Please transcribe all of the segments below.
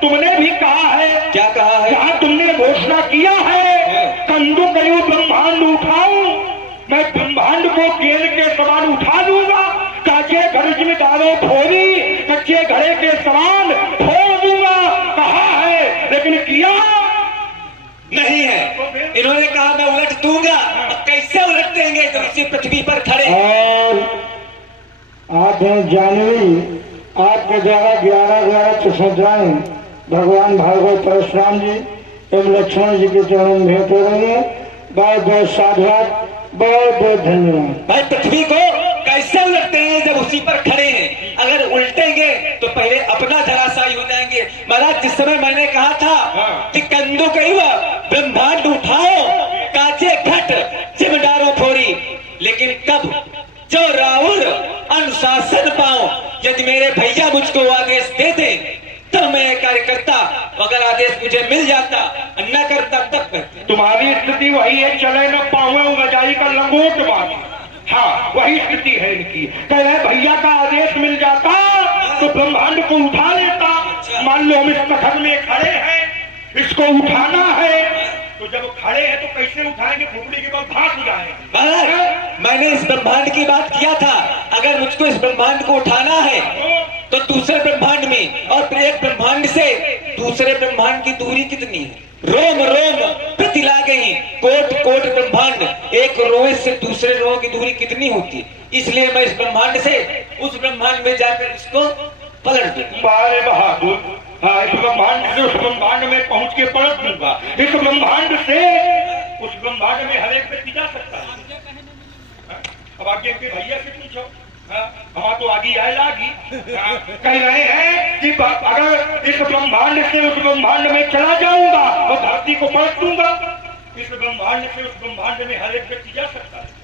तुमने भी कहा है। क्या कहा है? जहाँ तुमने घोषणा किया है कंदु कयू ब्रह्मांड उठाऊं, मैं ब्रह्मांड को गेंद के समान उठा दूंगा, काचे घर में डालो फोड़ी, कच्चे घड़े के समान फोड़ दूंगा, कहा है, लेकिन किया नहीं है। इन्होंने कहा मैं उलट दूंगा। कैसे उलट देंगे जब इसी पृथ्वी पर खड़े? और आज जानवी आपके द्वारा 11 चुसमुद्राएं भगवान भागवत परशुराम जी एवं लक्ष्मण जी के चरणों में भेंट हो रही है। बहुत बहुत साधुवाद, बहुत बहुत धन्यवाद। भाई पृथ्वी को कैसे उलटते हैं जब उसी पर खड़े हैं? अगर उल्टेंगे तो पहले अपना धराशायी हो जाएंगे। महाराज जिस समय मैंने कहा था कि कंदु कयू ब्रह्मांड उठाओ, काचे घट चिम डारो फोड़ी, लेकिन कब जो रावण अनुशासन पाओ, यदि मेरे भैया मुझको आदेश दे दे तो मैं कार्यकर्ता, अगर आदेश मुझे मिल जाता न करता तब करता। तुम्हारी स्थिति वही है, चले न पाऊं गजाई का लंगोट बात। हाँ वही स्थिति है इनकी। कह रहे भैया का आदेश मिल जाता तो ब्रह्मांड को उठा लेता। मान लो हम इस कथन में खड़े हैं, इसको उठाना है, तो जब खड़े हैं तो कैसे उठाएंगे? फुकड़ी के बाद भाग जाएंगे। मैंने इस ब्रह्मांड की बात किया था, अगर मुझको इस ब्रह्मांड को उठाना है तो दूसरे ब्रह्मांड में और एक ब्रह्मांड से दूसरे ब्रह्मांड की दूरी कितनी है? रोम रोम पितिला गई, कोट कोट ब्रह्मांड, एक रोए से दूसरे रोह की दूरी कितनी होती है? इसलिए मैं इस ब्रह्मांड से उस ब्रह्मांड में जाकर इसको पलट दूंगा। बारे बहादुर, हाँ इस ब्रह्मांड से उस ब्रह्मांड में पहुंच के पलट दूंगा। इस ब्रह्मांड से उस ब्रह्मांड में हर एक व्यक्ति जा सकता है। अब आगे के भैया से पूछो, हम तो आगे आए लागी। कह रहे हैं कि अगर इस ब्रह्मांड से उस ब्रह्मांड में चला जाऊंगा और धरती को पलट दूंगा। इस ब्रह्मांड से उस ब्रह्मांड में हर एक व्यक्ति जा सकता है।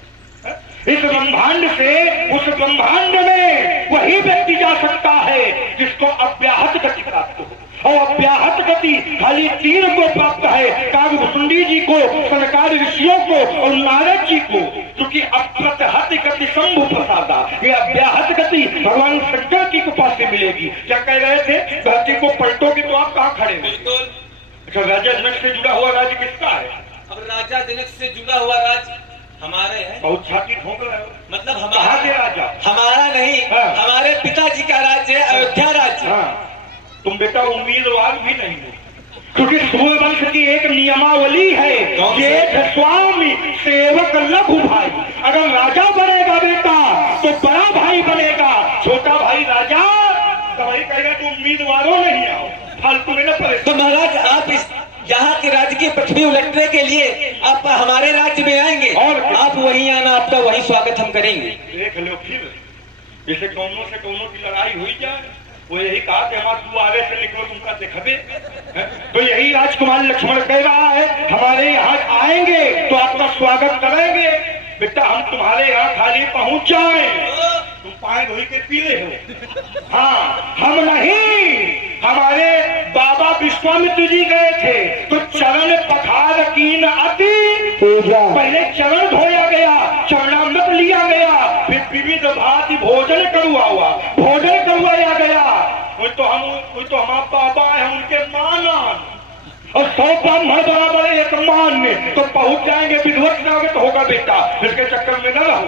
इस ब्रह्मांड से उस ब्रह्मांड में वही व्यक्ति जा सकता है जिसको अव्याहत गति प्राप्त हो। और अव्याहत गति खाली 3 को प्राप्त है, कागभुसुंडी जी को, सनकादि ऋषियों को और नारद जी को। क्योंकि अप्रतिहत गति शंभु प्रसादा, ये अव्याहत गति भगवान शंकर की कृपा से मिलेगी। क्या कह रहे थे? धरती को पलटोगे तो आप कहाँ खड़े हैं? अच्छा, राजा जनक से जुड़ा हुआ राज्य किसका है? अब राजा जनक से जुड़ा हुआ राज्य हमारे है। बहुत छाती ठोक रहे हो। मतलब कहाँ से राजा? हमारा नहीं, हमारे पिताजी का राज्य है, अयोध्या राज्य। तुम बेटा उम्मीदवार भी नहीं हो, क्योंकि सूर्यवंश की एक नियमावली है, जेठ स्वामी सेवक लघु भाई। अगर राजा बनेगा बेटा तो बड़ा भाई बनेगा, छोटा भाई राजा। तो भाई कहेगा तुम उम्मीदवारों नहीं आओ, फालतू में न पड़े। तो महाराज आप इस यहाँ के राज्य की पृथ्वी उलटने के लिए आप हमारे राज्य में आएंगे और आप वहीं आना, आपका वही स्वागत हम करेंगे। देख लो फिर, जैसे कौनों से कौनों की लड़ाई हुई जाए, वो यही कहा कि हमारे दुआरे से निकलो तुमका देखबे। तो यही राजकुमार लक्ष्मण कह रहा है, हमारे यहाँ आएंगे तो आपका स्वागत करेंगे। बेटा हम तुम्हारे यहाँ खाली पहुंच जाए, तुम पाए धोई के पीले हो। हाँ हम नहीं, हमारे बाबा विश्वामित्र जी गए थे तो चरण पखार कीन अति पूजा, पहले चरण धोया गया, चरणामृत लिया गया, फिर विविध भांति भोजन करवाया गया। वो तो हमारा बाबा है, उनके माना और 100 ब्राह्मण बराबर एक मान्य, तो पहुंच जाएंगे। विध्वंस ना तो होगा बेटा, इसके चक्कर में न रहो।